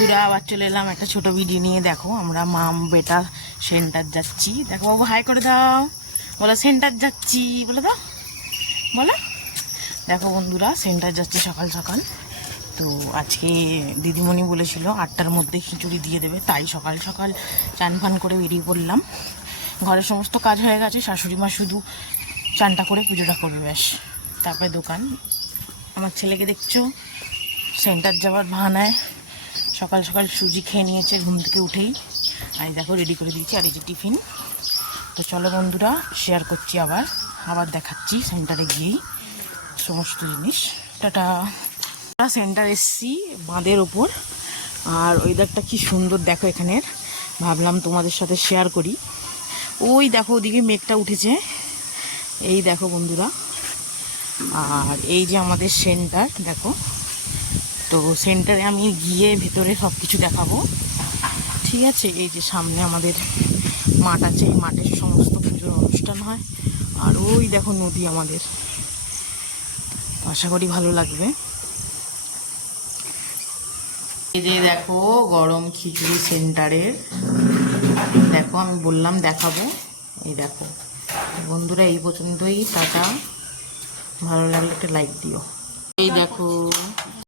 বন্ধুরা আবার চলে এলাম একটা ছোট ভিডিও নিয়ে। দেখো আমরা মাম বেটা সেন্টার যাচ্ছি। দেখো বাবু হাই করে দাও, বলো সেন্টার যাচ্ছি বলে দাও, বলো। দেখো বন্ধুরা সেন্টার যাচ্ছে সকাল সকাল। তো আজকে দিদিমণি বলেছিল 8টার মধ্যে খিচুড়ি দিয়ে দেবে, তাই সকাল সকাল চান ফান করে বেরিয়ে পড়লাম। ঘরের সমস্ত কাজ হয়ে গেছে, শাশুড়ি মা শুধু চানটা করে পুজোটা করবে ব্যাস, তারপরে দোকান। আমার ছেলেকে দেখছো সেন্টার যাওয়ার বাহানায় সকাল সকাল সুজি খেয়ে নিয়েছে ঘুম থেকে উঠেই। আর দেখো রেডি করে দিয়েছি, আর এই যে টিফিন। তো চলো বন্ধুরা শেয়ার করছি, আবার দেখাচ্ছি সেন্টারে গিয়েই সমস্ত জিনিস। টাটা। সেন্টার এসছি বাঁধের ওপর, আর ওয়েদারটা কি সুন্দর দেখো এখানের, ভাবলাম তোমাদের সাথে শেয়ার করি। ওই দেখো ওদিকে মেঘটা উঠেছে, এই দেখো বন্ধুরা। আর এই যে আমাদের সেন্টার দেখো। তো সেন্টারে আমি গিয়ে ভেতরে সব কিছু দেখাবো, ঠিক আছে। এই যে সামনে আমাদের মাঠ আছে, এই মাঠের সমস্ত পুজোর অনুষ্ঠান হয়। আর ওই দেখো নদী আমাদের, আশা করি ভালো লাগবে। এই যে দেখো গরম খিচুড়ি সেন্টারের, দেখো আমি বললাম দেখাবো। এই দেখো বন্ধুরা, এই পর্যন্তই, টাটা। ভালো লাগলে একটা লাইক দিও। এই দেখো।